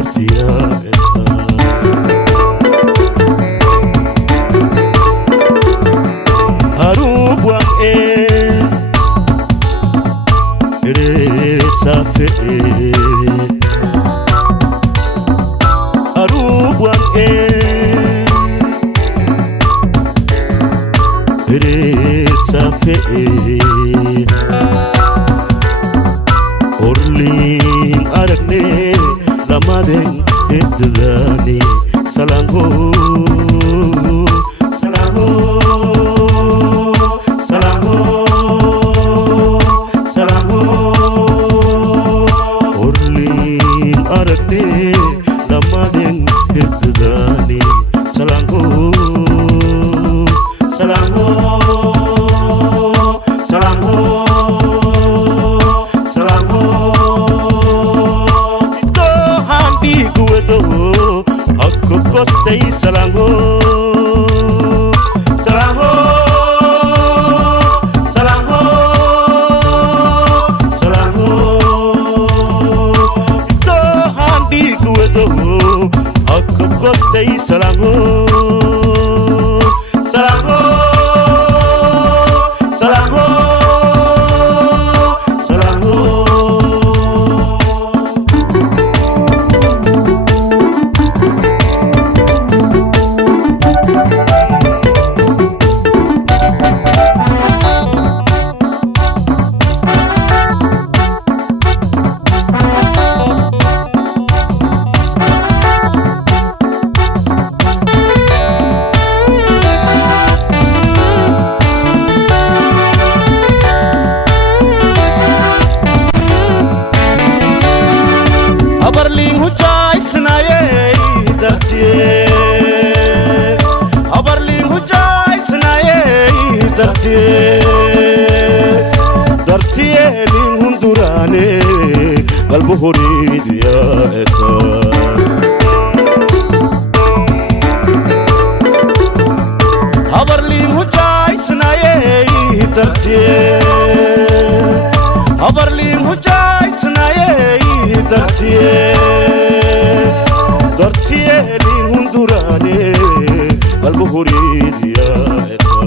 tortilla Arubuang Retsafe Arubuang Retsafe Orling aragne Lamadeng etdani Salango Salango Salango Salango Orling aragne Lamadeng etdani Salango Salango Salango Kotei salango salango salango salango to handi kuedo aku kotei salango salango salango salango Abarling hujay snaye dartiye Abarling hujay snaye dartiye Dartiye ling hundurane qalbu horidiya eta Abarling hujay snaye dartiye Abarling hujay snaye dartiye dartiye ling hundurane qalbu horidiya eta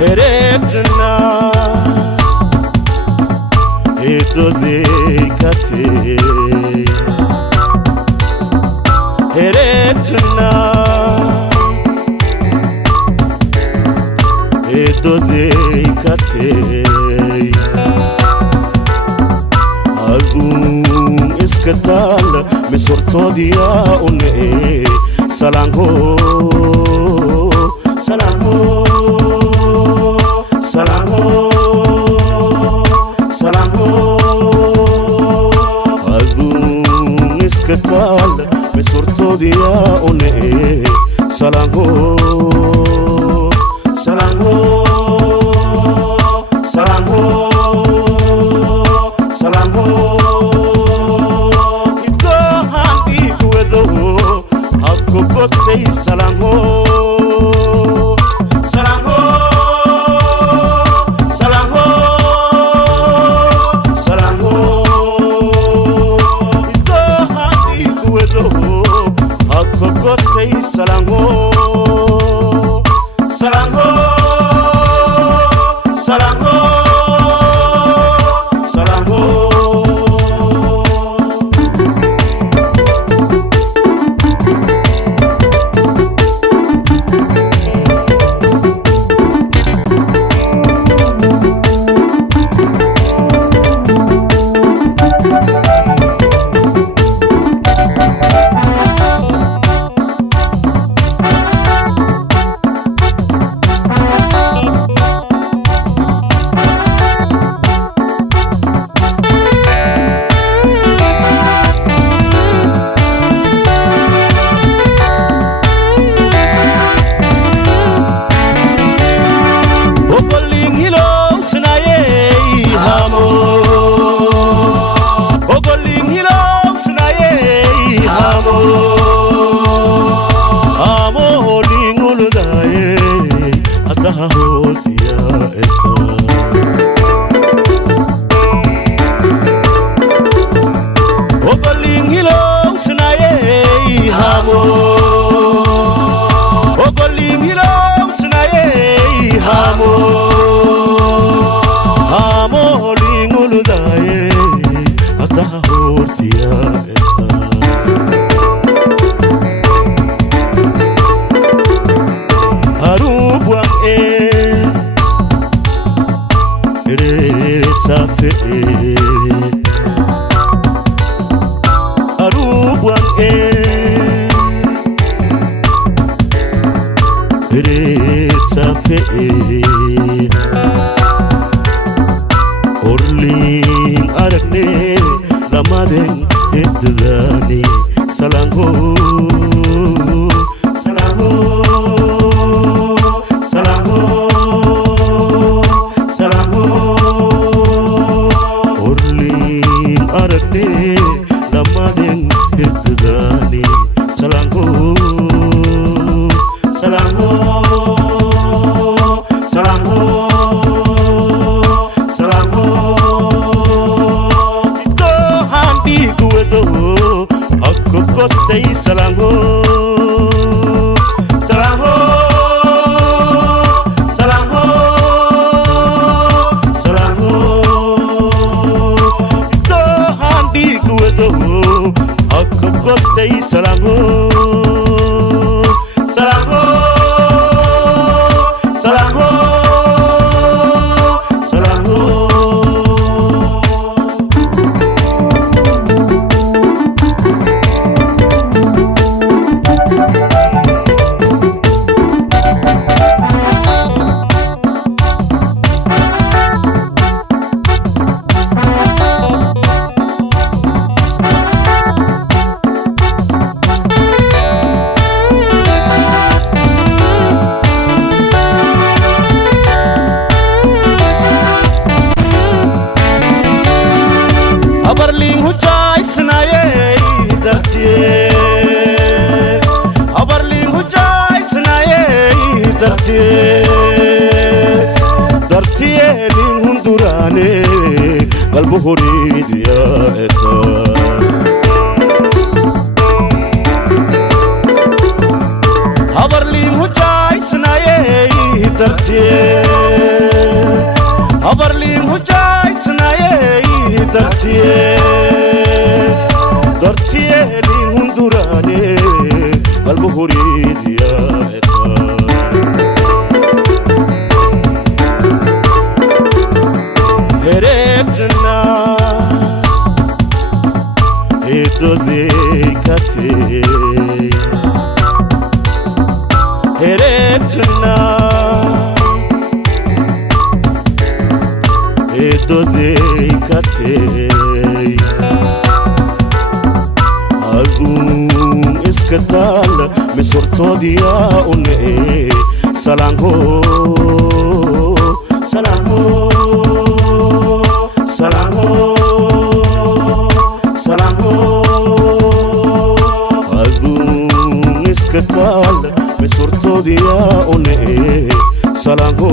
heretna edode kate heretna edode kate Agung iskatal misortodia une salango salango salango salango Agung iskatal misortodia une salango salango salango salango itgo handi kuedo hakko kotei salango salango salango salango itgo handi kuedo hakko kotei salango fududaye hata hortiya harubwan retsafe harubwan retsafe orling aragne lamaden edani salango salango salango salango orling aragne lamaden edani salango salango salango Kotei salango salango salango salango to handi kuedo hakko kotei salango salango salango salango Abarling hujai snaye dartiye Abarling hujai snaye dartiye dartiye ling hundurane qalbu hurid ya eta Abarling hujai snaye dartiye Abarling hujai snaye dartiye dartiye ling hundurane qalbu hurid ya eta heretna edode kate heretna edode kate algun iskatal misortodia une salango salango salango salango algun iskatal misortodia une salango